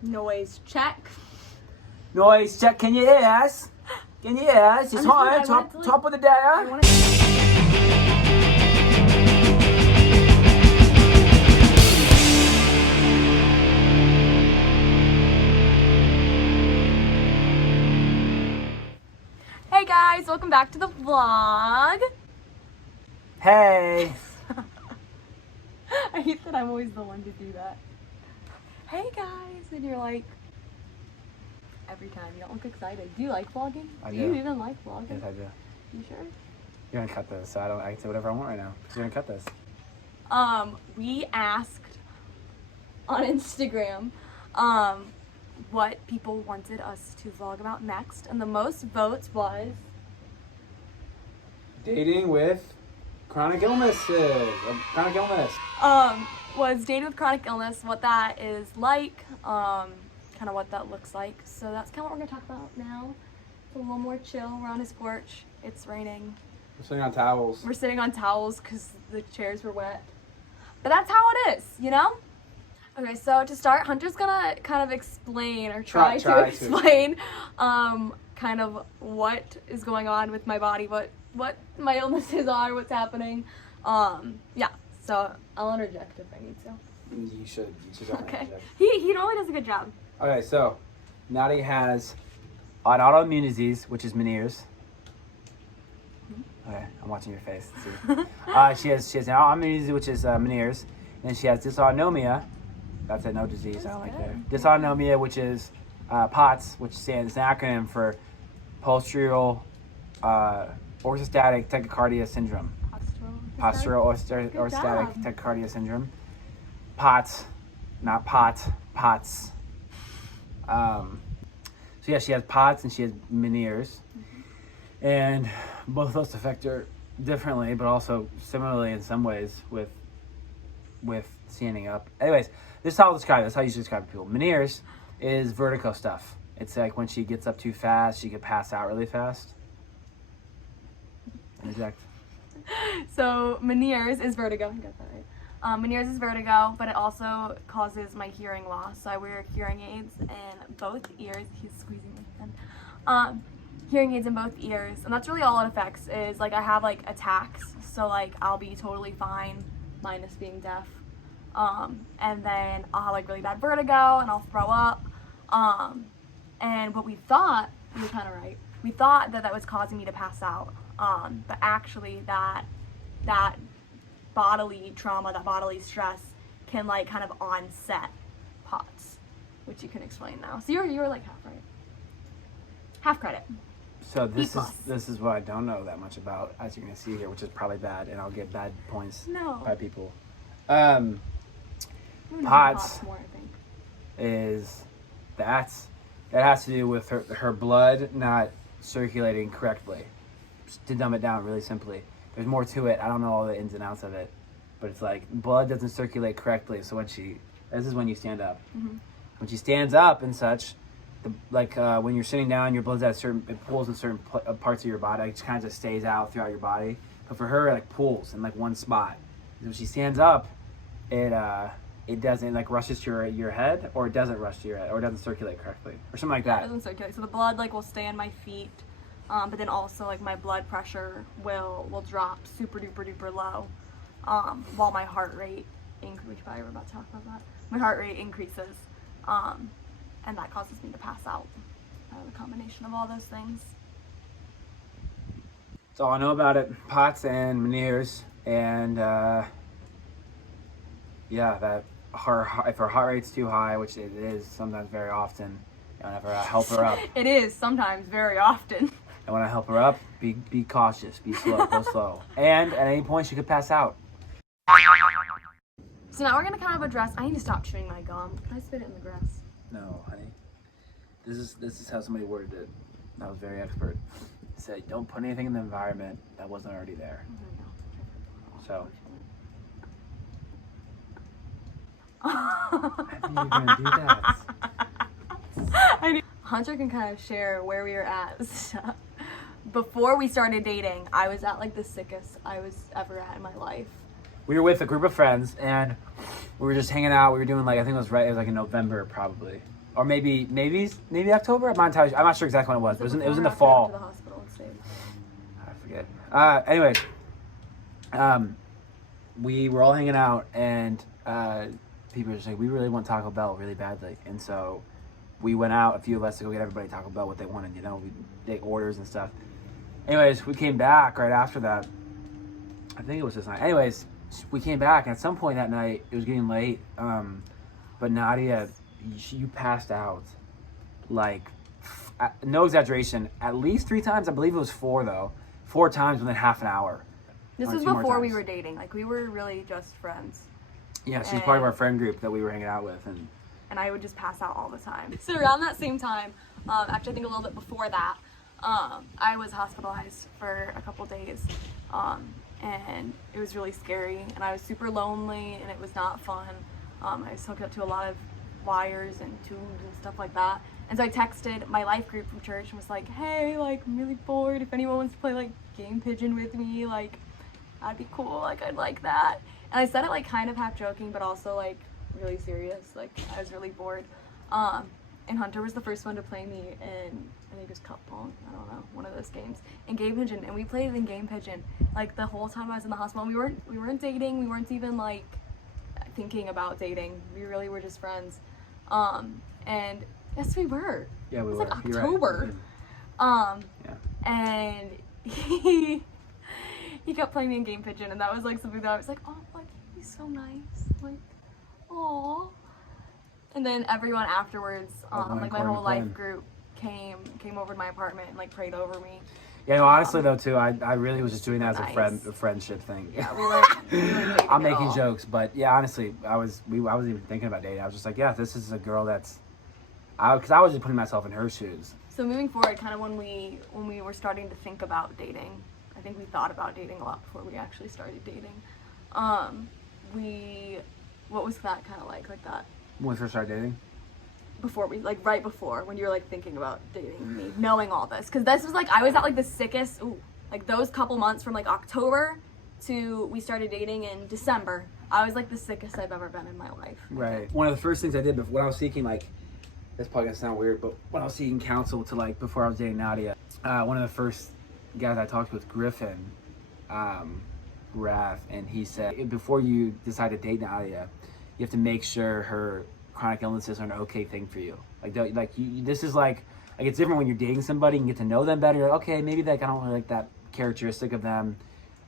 Noise check. Noise check. Can you hear us? Can you hear us? It's hot. Top of the day. Hey guys, welcome back to the vlog. Hey. I hate that I'm always the one to do that. Hey guys, and you're like, every time, you don't look excited. Do you like vlogging? I do. do. You even like vlogging? Yes, I do. You sure? You're gonna cut this, so I can say whatever I want right now. You're gonna cut this. We asked on Instagram, what people wanted us to vlog about next, and the most votes was Dating with chronic illnesses. Chronic illness. was dating with chronic illness, what that is like, kind of what that looks like. So that's kind of what we're gonna talk about now. It's a little more chill. We're on his porch. It's raining. We're sitting on towels. We're sitting on towels because the chairs were wet. But that's how it is, you know? Okay, so to start, Hunter's gonna kind of explain or try to explain kind of what is going on with my body, what my illnesses are, what's happening. Yeah, so I'll interject if I need to. You should definitely Okay. interject. He normally does a good job. Okay, so Nadi has an autoimmune disease, which is Meniere's. Okay, I'm watching your face. Let's see. She has an autoimmune disease, which is Meniere's, and she has dysautonomia. That's a no disease. That's I don't like good. that. Dysautonomia, which is POTS, which stands an acronym for postural orthostatic tachycardia syndrome. Postural orthostatic tachycardia syndrome. POTS, not pot, POTS. So yeah, she has POTS and she has Meniere's, and both of those affect her differently, but also similarly in some ways with standing up. Anyways, this is how I'll describe it. That's how I usually describe it to people. Meniere's is vertigo stuff. It's like when she gets up too fast, she could pass out really fast. Interject. So Meniere's is vertigo. You got that right. Meniere's is vertigo, but it also causes my hearing loss. So I wear hearing aids in both ears. He's squeezing my hand. Hearing aids in both ears, and that's really all it affects. Is like I have like attacks, so like I'll be totally fine, minus being deaf. And then I'll have like really bad vertigo, and I'll throw up. And what we thought, you were kind of right. We thought that was causing me to pass out. But actually that bodily trauma, that bodily stress can like kind of onset POTS, which you can explain now. So you were like half right. Half credit. So this is what I don't know that much about, as you're gonna see here, which is probably bad, and I'll get bad points by people. POTS more, I think. is that has to do with her blood not circulating correctly. Just to dumb it down really simply, there's more to it. I don't know all the ins and outs of it, but it's like blood doesn't circulate correctly. So this is when you stand up. Mm-hmm. When she stands up and such, when you're sitting down, your blood's at it pulls in certain parts of your body. It just kind of stays out throughout your body. But for her, it like pulls in like one spot. When she stands up, it doesn't like rushes to your head, or it doesn't rush to your head, or it doesn't circulate correctly, or something like that. It doesn't circulate. So the blood like will stay on my feet, but then also like my blood pressure will drop super duper low, while my heart rate increases. We probably were about to talk about that. My heart rate increases, and that causes me to pass out. The combination of all those things. That's all I know about it. POTS and Meniere's, and that if her heart rate's too high, which it is sometimes very often, whenever I help her up. It is sometimes very often. And when I help her up, be cautious, be slow, go slow. And at any point she could pass out. So now we're gonna kind of address. I need to stop chewing my gum. Can I spit it in the grass? No, honey. This is how somebody worded it. That was very expert. It said, don't put anything in the environment that wasn't already there. So. I knew you were gonna do that. Hunter can kind of share where we were at. Before we started dating, I was at like the sickest I was ever at in my life. We were with a group of friends and we were just hanging out. We were doing like, I think it was like in November probably. or maybe October. I'm not sure exactly when it was. It was in the fall. To the hospital and stayed? I forget. Anyways, we were all hanging out, and people were just like, we really want Taco Bell really badly, and so we went out, a few of us, to go get everybody Taco Bell what they wanted. You know, we take orders and stuff. Anyways, we came back right after that. I think it was this night. Anyways, we came back, and at some point that night, it was getting late. But Nadia, you passed out, like, no exaggeration, at least 3 times. I believe it was 4 though. 4 times within half an hour. This was before we were dating. Like, we were really just friends. Yeah, she's part of our friend group that we were hanging out with, and I would just pass out all the time. So around that same time, actually I think a little bit before that, I was hospitalized for a couple days, and it was really scary, and I was super lonely, and it was not fun. I was hooked up to a lot of wires and tubes and stuff like that. And so I texted my life group from church and was like, hey, like, I'm really bored. If anyone wants to play, like, Game Pigeon with me, like, that'd be cool. Like, I'd like that. And I said it, like, kind of half joking, but also, like, really serious. Like, I was really bored. And Hunter was the first one to play me in, I think it was Cup Pong, I don't know, one of those games, in Game Pigeon. And we played in Game Pigeon, like, the whole time I was in the hospital. And we weren't dating. We weren't even, like, thinking about dating. We really were just friends. And yes, we were. Yeah, we were. It was like October. Right. And he kept playing me in Game Pigeon, and that was like something that I was like, oh, like, he's so nice, like, aw. And then everyone afterwards, like my whole life group came over to my apartment and like prayed over me. Yeah, no, honestly though too, I really was just doing that as a friendship thing. Yeah, we were I'm making jokes, but yeah, honestly, I wasn't even thinking about dating. I was just like, yeah, this is a girl because I was just putting myself in her shoes. So moving forward, kind of when we were starting to think about dating, I think we thought about dating a lot before we actually started dating. What was that kind of like that? When we first started dating? Before right before, when you were like thinking about dating me, knowing all this. Because this was like, I was at like the sickest, like those couple months from like October to we started dating in December. I was like the sickest I've ever been in my life. Right. One of the first things I did when I was seeking, like, this probably gonna sound weird, but when I was seeking counsel to like, before I was dating Nadia, one of the first guys I talked to was Griffin Rath, and he said, before you decide to date Nadia, you have to make sure her chronic illnesses are an okay thing for you. This is like it's different when you're dating somebody and you get to know them better. You're like, okay, maybe like I don't really like that characteristic of them.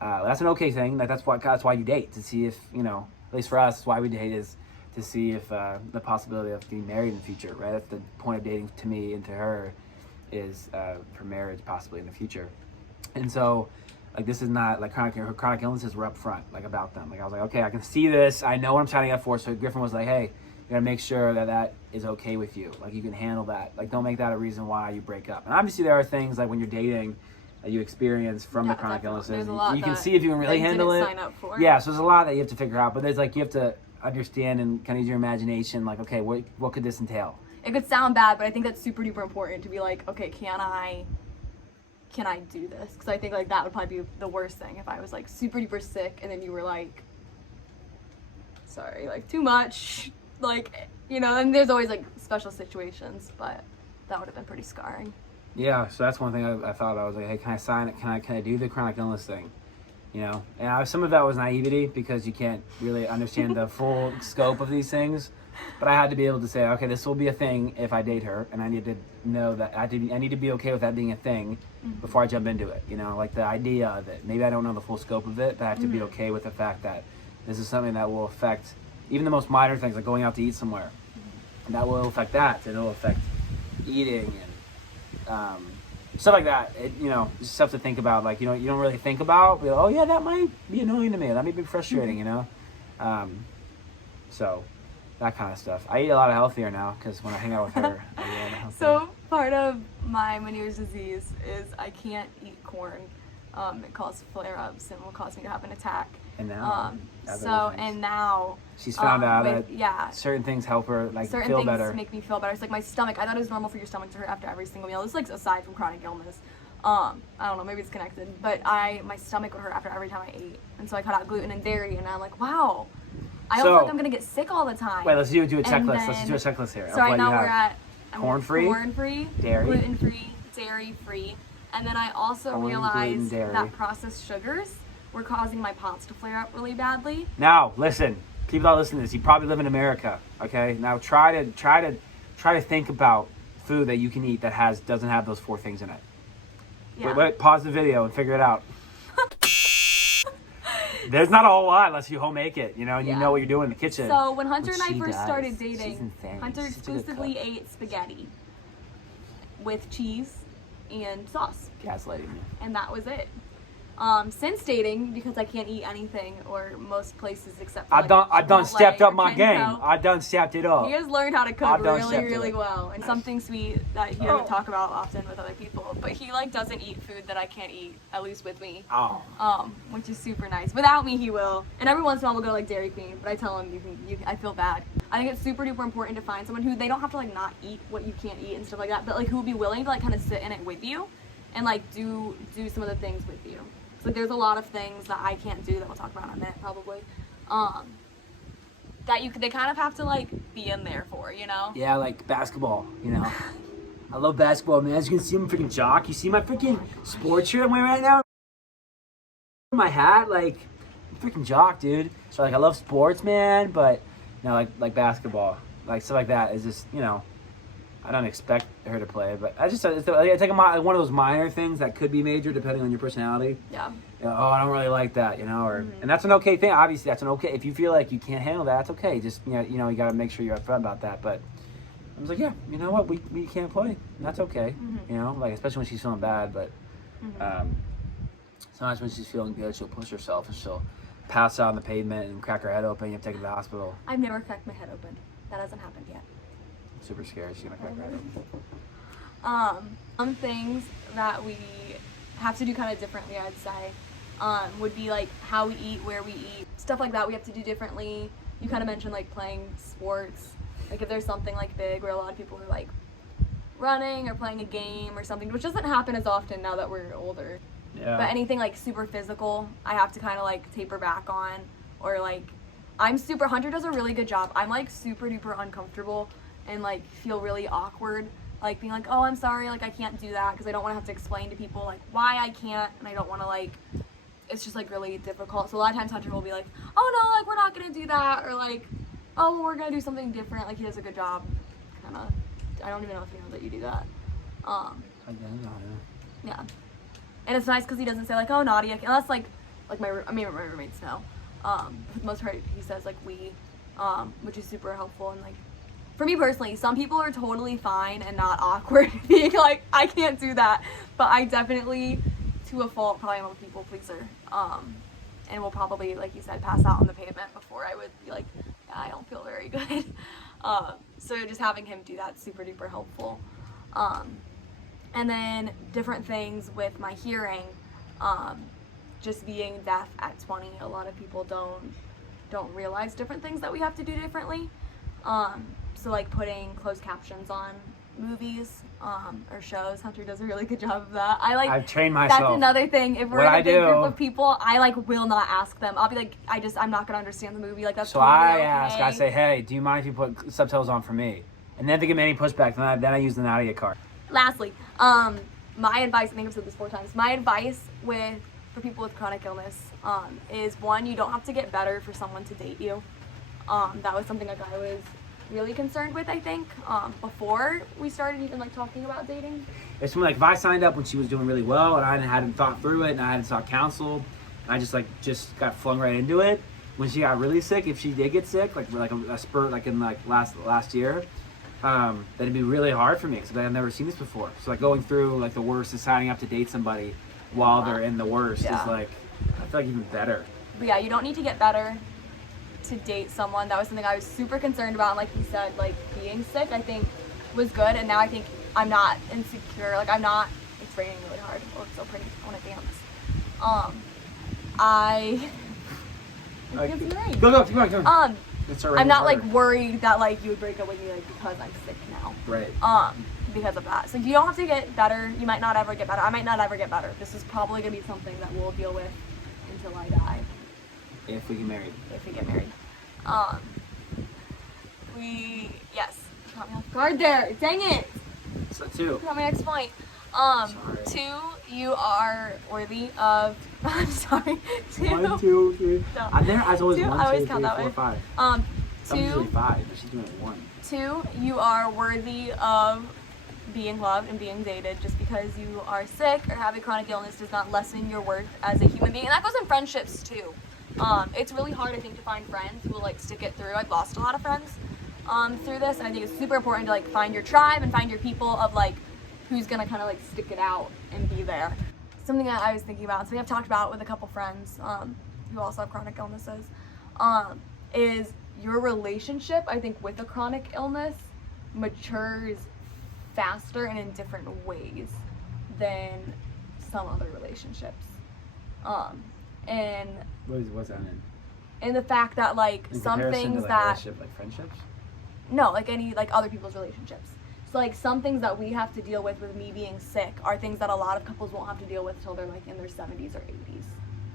That's an okay thing. Like that's why you date, to see if, you know, at least for us, that's why we date, is to see if the possibility of being married in the future, right? That's the point of dating to me and to her, is for marriage possibly in the future. And so, like, this is not like her chronic illnesses were up front, like, about them. Like, I was like, okay, I can see this. I know what I'm signing up for. So Griffin was like, hey, you gotta make sure that is okay with you. Like, you can handle that. Like, don't make that a reason why you break up. And obviously there are things like when you're dating that you experience from the chronic illnesses. You can see if you can really handle it. Sign up for. Yeah, so there's a lot that you have to figure out. But there's like, you have to understand and kind of use your imagination. Like, okay, what could this entail? It could sound bad, but I think that's super duper important to be like, okay, can I do this? Because I think like that would probably be the worst thing if I was like super duper sick and then you were like, sorry, like too much, like, you know. And there's always like special situations, but that would have been pretty scarring. Yeah, so that's one thing I thought about. I was like, hey, can I sign it? Can I do the chronic illness thing? You know, and some of that was naivety because you can't really understand the full scope of these things. But I had to be able to say, okay, this will be a thing if I date her, and I need to know that I need to be okay with that being a thing before I jump into it. You know, like the idea of it. Maybe I don't know the full scope of it, but I have to be okay with the fact that this is something that will affect even the most minor things, like going out to eat somewhere. And that will affect that, and it will affect eating and stuff like that. You know, just stuff to think about. Like, you know, you don't really think about. Like, oh yeah, that might be annoying to me. That might be frustrating. You know, so. That kind of stuff. I eat a lot of healthier now because when I hang out with her, I eat a lot healthier. So part of my Meniere's disease is I can't eat corn. It causes flare-ups and will cause me to have an attack. And now, now she's found out that certain things help her feel better. Certain things make me feel better. It's like my stomach. I thought it was normal for your stomach to hurt after every single meal. This is like aside from chronic illness. I don't know, maybe it's connected, but my stomach would hurt after every time I ate, and so I cut out gluten and dairy, and I'm like, wow. I So- don't feel like I'm gonna get sick all the time. Wait, let's do a And checklist. Let's then- do a checklist here. So right now we're at corn-free, corn-free, dairy. gluten-free, dairy-free, and then I also Corn, realized gluten, dairy. that processed sugars were causing my POTS to flare up really badly. Now, listen, people that listen to this, you probably live in America, okay? Now try to think about food that you can eat that doesn't have those 4 things in it. Yeah. Wait, pause the video and figure it out. There's not a whole lot unless you home make it, you know, and you Yeah. know what you're doing in the kitchen. So when Hunter Which and I she first does. started She's dating, insane. Hunter She's a good exclusively cook. ate spaghetti with cheese and sauce, Gaslighting me. and that was it. Since dating, because I can't eat anything or most places except for, I like, done Chipotle stepped up or my game. Kenco. I done stepped it up. He has learned how to I cook done really, stepped really it. well, and something sweet that he doesn't talk about often with other people. But he like doesn't eat food that I can't eat, at least with me. Oh. Which is super nice. Without me, he will. And every once in a while, we'll go to like Dairy Queen. But I tell him, I feel bad. I think it's super duper important to find someone who they don't have to like not eat what you can't eat and stuff like that, but like who will be willing to like kind of sit in it with you, and like do some of the things with you. So like, there's a lot of things that I can't do that we'll talk about in a minute probably. That they kind of have to like be in there for, you know? Yeah, like basketball, you know. I love basketball, man. As you can see, I'm a freaking jock. You see my freaking sports shirt I'm wearing right now? My hat, like, I'm a freaking jock, dude. So, like, I love sports, man, but, you know, like basketball, like, stuff like that is just, you know, I don't expect her to play, but it's like one of those minor things that could be major depending on your personality. Yeah. You know, oh, I don't really like that, you know, and that's an okay thing. Obviously, that's an okay. If you feel like you can't handle that, that's okay. Just you know, you got to make sure you're upfront about that. But I was like, yeah, you know what, we can't play. And that's okay. You know, like especially when she's feeling bad. But sometimes when she's feeling good, she'll push herself and she'll pass out on the pavement and crack her head open. You have to take her to the hospital. I've never cracked my head open. That hasn't happened yet. Super scared. She's gonna crack her head open. Some things that we have to do kind of differently, I'd say, would be like how we eat, where we eat, stuff like that we have to do differently. You kind of mentioned like playing sports, like if there's something like big where a lot of people are like running or playing a game or something, which doesn't happen as often now that we're older. Yeah. But anything like super physical, I have to kind of like taper back on, or like Hunter does a really good job. I'm like super duper uncomfortable and like feel really awkward, like being like, oh, I'm sorry, like I can't do that, because I don't want to have to explain to people like why I can't, and I don't want to like, it's just like really difficult. So a lot of times Hunter will be like, oh no, like we're not gonna do that, or like, oh well, we're gonna do something different. Like he does a good job, kind of. I don't even know if you know that you do that. I don't know. Yeah, and it's nice because he doesn't say like, oh Nadia, unless like my roommates know. For the most part, he says like we, which is super helpful. And like for me personally, some people are totally fine and not awkward being like, I can't do that, but I definitely, to a fault, probably am a people pleaser. And will probably, like you said, pass out on the pavement before I would be like, yeah, I don't feel very good. So just having him do that super duper helpful. And then different things with my hearing, just being deaf at 20, a lot of people don't realize different things that we have to do differently. So like putting closed captions on movies or shows. Hunter does a really good job of that. I've trained myself. That's another thing. If we're What in I a big do- group of people, I like will not ask them. I'll be like, I'm not gonna understand the movie. Like that's So totally I okay. ask, I say, hey, do you mind if you put subtitles on for me? And then if they give me any pushback, then I use the Nadia card. Lastly, my advice, I think I've said this 4 times, my advice for people with chronic illness is, one, you don't have to get better for someone to date you. That was something like I was really concerned with, I think, before we started even like talking about dating. It's when, like, if I signed up when she was doing really well and I hadn't thought through it and I hadn't sought counsel, and I just got flung right into it. When she got really sick, if she did get sick, like a spurt, like in like last year, then it'd be really hard for me because I've never seen this before. So like going through like the worst and signing up to date somebody while they're in the worst Yeah. is like, I feel like even better. But yeah, you don't need to get better to date someone. That was something I was super concerned about. And like you said, like being sick, I think was good. And now I think I'm not insecure. Like I'm not, it's raining really hard. Oh, it's so pretty. I want to dance. Okay. It's gonna rain. Go, keep going. It's already I'm not water. like worried that like you would break up with me like because I'm sick now. Right. Because of that. So you don't have to get better. You might not ever get better. I might not ever get better. This is probably gonna be something that we'll deal with until I die, If we get married. if we get married. Yes. Caught me off guard there. Dang it. So 2. Not my next point. Sorry. 2, you are worthy of. I'm sorry. 2. 1, 2, 3. No. I was always 2, 1, I always 2, count 3, that 4, way. 5. 2. Usually 5, but she's doing 1. 2, you are worthy of being loved and being dated. Just because you are sick or have a chronic illness does not lessen your worth as a human being. And that goes in friendships too. It's really hard, I think, to find friends who will like stick it through. I've lost a lot of friends through this, and I think it's super important to like find your tribe and find your people of like who's gonna kind of like stick it out and be there. Something that I was thinking about, something I've talked about with a couple friends who also have chronic illnesses, is your relationship, I think, with a chronic illness matures faster and in different ways than some other relationships. And What's that in? the fact that like In some comparison things to, like, that relationship, like friendships? no, like any like other people's relationships. So like some things that we have to deal with me being sick are things that a lot of couples won't have to deal with till they're like in their 70s or 80s.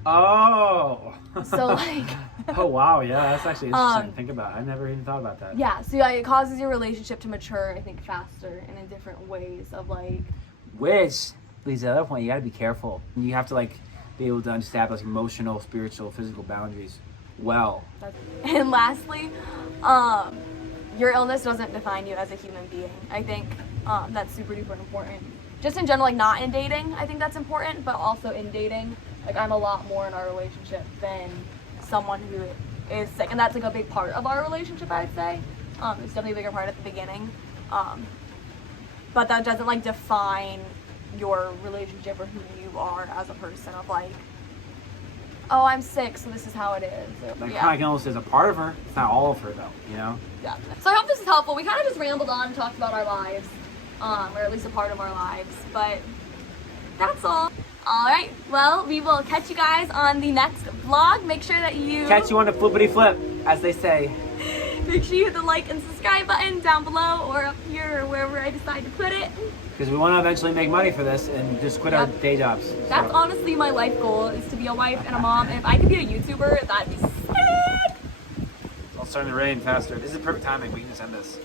Oh! So like Oh wow, yeah, that's actually interesting to Um, think about. I never even thought about that. yeah, so yeah, it causes your relationship to mature, I think, faster and in different ways of like Which leads to the other point, you gotta be careful. You have to like be able to establish emotional, spiritual, physical boundaries well. and lastly, your illness doesn't define you as a human being. I think that's super duper important. Just in general, like not in dating, I think that's important, but also in dating, like I'm a lot more in our relationship than someone who is sick, and that's like a big part of our relationship, I'd say. It's definitely a bigger part at the beginning, but that doesn't like define your relationship or who you are as a person of like, oh, I'm sick, so this is how it is. Or, Like yeah. chronic illness is a part of her. It's not all of her though, you know? Yeah. So I hope this is helpful. We kind of just rambled on and talked about our lives, or at least a part of our lives, but that's all. All right, well, we will catch you guys on the next vlog. Make sure that you Catch you on the flippity flip, as they say. make sure you hit the like and subscribe button down below or up here or wherever I decide to put it. Because we want to eventually make money for this and just quit our Yep. day jobs. That's So, honestly my life goal, is to be a wife and a mom. And if I could be a YouTuber, that'd be sick. it's all starting to rain faster. This is perfect timing. We can just end this.